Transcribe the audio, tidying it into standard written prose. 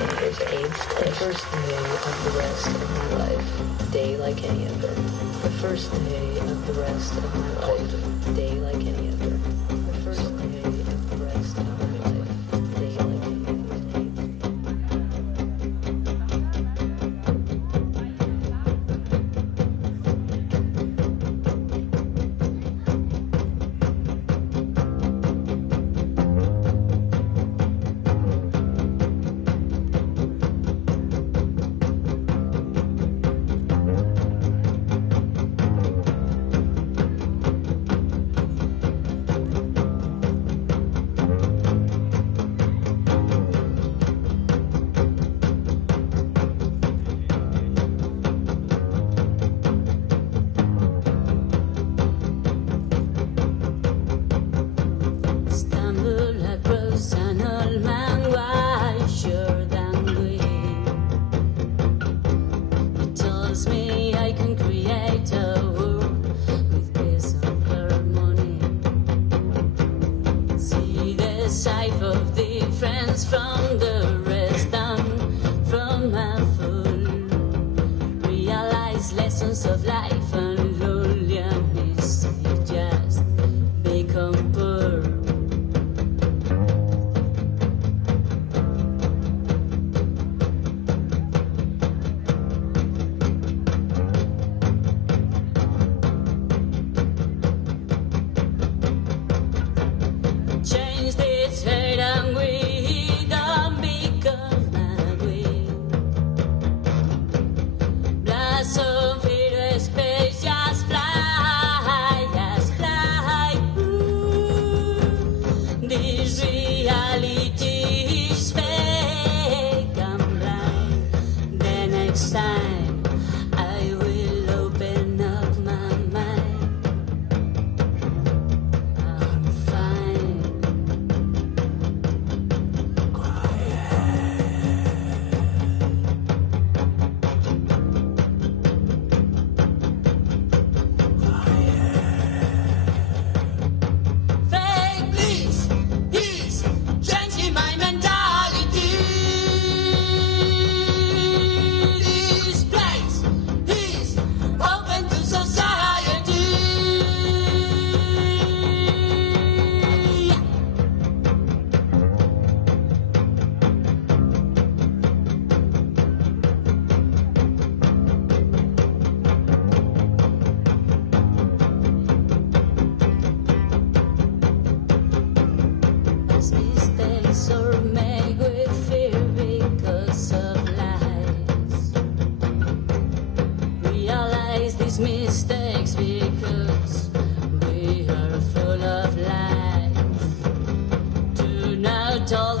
like any other. AIDS play. The first day of the rest of my life. Day like any other. The first day of the rest of my life. Day like any other. The first day of the rest of my life. Day like any other. Of difference from the rest and from my full realize lessons of life and loneliness just become poor. Change this hate and we don't become agree. Blossom fear space, just fly, just fly. Ooh. This reality is fake and blind. The next time I will open up my mind. I'm fine. Mistakes are made with fear because of lies. Realize these mistakes because we are full of lies. Do not all